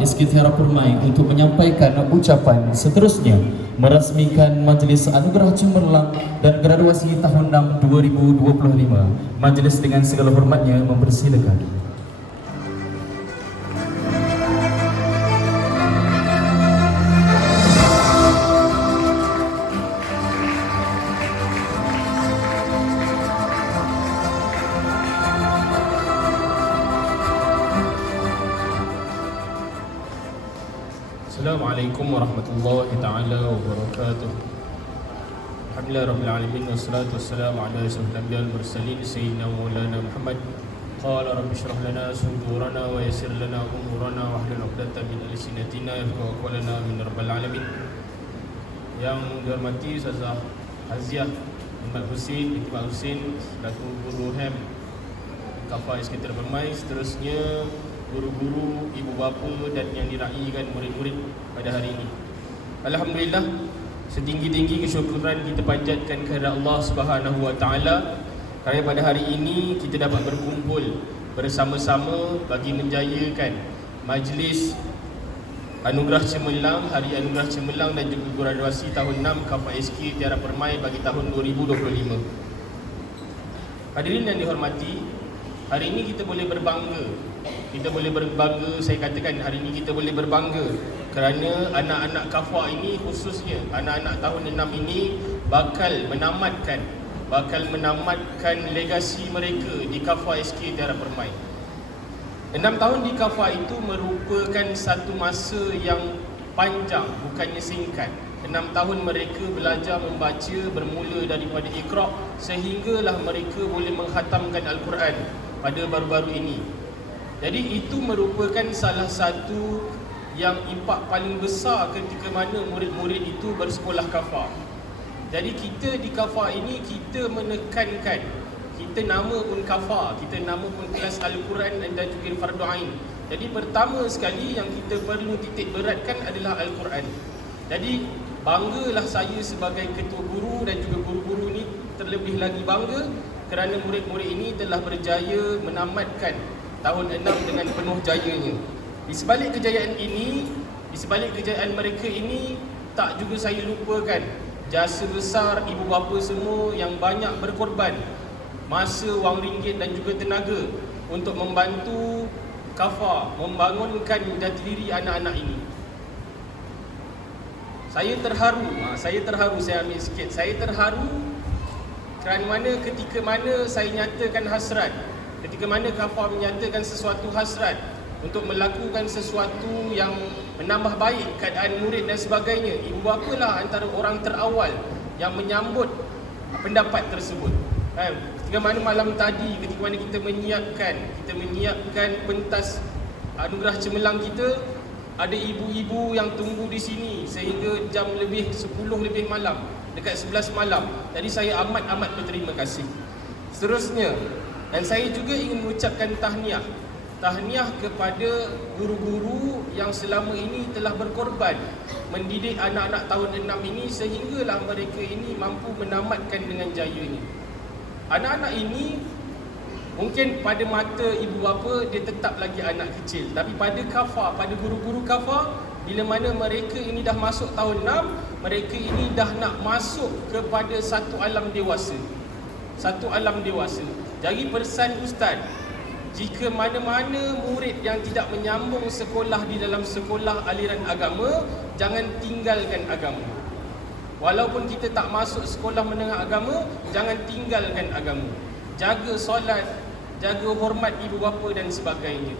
SK Tiara Permai untuk menyampaikan ucapan seterusnya merasmikan Majlis Anugerah Cemerlang dan Graduasi Tahun 6 2025. Majlis dengan segala hormatnya mempersilakan. Assalamualaikum warahmatullahi ta'ala wabarakatuh. Alhamdulillah rabbil alamin wassalatu wassalamu ala asyrafil anbiya'i wal mursalin sayyidina maulana Muhammad. Qala rabbi shrah lana sudurana wa yassir lana umurana wahlul 'uqdatam min lisanatina yafqahu qawlana min rabbil alamin. Yang dihormati Ustazah Haziah Muhammad Husin binti Mak Husin selaku guru HEM Kafah SK Tiara Permai, seterusnya guru-guru, ibu bapa dan yang diraikan murid-murid pada hari ini. Alhamdulillah, setinggi-tinggi kesyukuran kita panjatkan kepada Allah Subhanahu wa taala kerana pada hari ini kita dapat berkumpul bersama-sama bagi menjayakan majlis Anugerah Cemerlang, Hari Anugerah Cemerlang dan juga graduasi tahun 6 Kafah SK Tiara Permai bagi tahun 2025. Hadirin yang dihormati, hari ini kita boleh berbangga. Kita boleh berbangga, saya katakan hari ini kita boleh berbangga kerana anak-anak Kafah ini, khususnya anak-anak tahun 6 ini bakal menamatkan legasi mereka di Kafah SK Tiara Permai. 6 tahun di Kafah itu merupakan satu masa yang panjang, bukannya singkat. 6 tahun mereka belajar membaca bermula daripada Iqra sehinggalah mereka boleh menghatamkan Al-Quran pada baru-baru ini. Jadi itu merupakan salah satu yang impak paling besar ketika mana murid-murid itu bersekolah Kafah. Jadi kita di Kafah ini kita menekankan, kita nama pun Kafah, kita nama pun kelas Al-Quran dan juga Fardu Ain. Jadi pertama sekali yang kita perlu titik beratkan adalah Al-Quran. Jadi banggalah saya sebagai ketua guru dan juga guru-guru ni terlebih lagi bangga kerana murid-murid ini telah berjaya menamatkan tahun 6 dengan penuh jayanya. Di sebalik kejayaan ini, di sebalik kejayaan mereka ini, tak juga saya lupakan jasa besar ibu bapa semua yang banyak berkorban masa, wang ringgit dan juga tenaga untuk membantu Kafah membangunkan jati diri anak-anak ini. Saya terharu, saya ambil sikit. Saya terharu kerana ketika mana saya nyatakan hasrat, ketika mana Kafah menyatakan sesuatu hasrat untuk melakukan sesuatu yang menambah baik keadaan murid dan sebagainya, ibu bapa lah antara orang terawal yang menyambut pendapat tersebut. Ketika mana malam tadi, ketika mana kita menyiapkan pentas Anugerah Cemerlang kita, ada ibu-ibu yang tunggu di sini sehingga jam 10 lebih malam, dekat 11 malam. Jadi saya amat berterima kasih. Seterusnya, dan saya juga ingin mengucapkan tahniah kepada guru-guru yang selama ini telah berkorban mendidik anak-anak tahun 6 ini sehinggalah mereka ini mampu menamatkan dengan jayanya. Anak-anak ini mungkin pada mata ibu bapa dia tetap lagi anak kecil, tapi pada Kafah, pada guru-guru Kafah, bila mana mereka ini dah masuk tahun 6, mereka ini dah nak masuk kepada satu alam dewasa. Jadi pesan Ustaz, jika mana-mana murid yang tidak menyambung sekolah di dalam sekolah aliran agama, jangan tinggalkan agama. Walaupun kita tak masuk sekolah menengah agama, jangan tinggalkan agama. Jaga solat, jaga hormat ibu bapa dan sebagainya.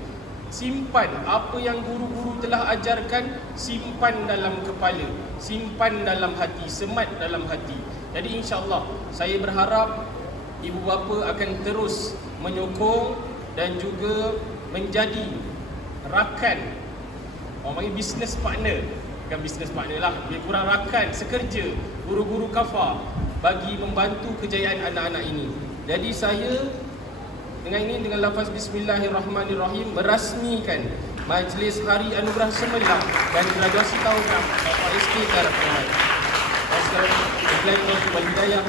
Simpan apa yang guru-guru telah ajarkan, simpan dalam kepala, simpan dalam hati, semat dalam hati. Jadi insya-Allah saya berharap ibu bapa akan terus menyokong dan juga menjadi rakan, orang panggil business partner, bukan business partner lah, lebih kurang rakan sekerja guru-guru Kafah bagi membantu kejayaan anak-anak ini. Jadi saya dengan lafaz Bismillahirrahmanirrahim merasmikan Majlis Hari Anugerah Cemerlang dan graduasi tahun 6 Kafah SK Tiara Permai.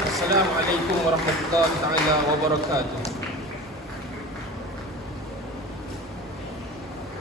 Assalamualaikum warahmatullahi wabarakatuh.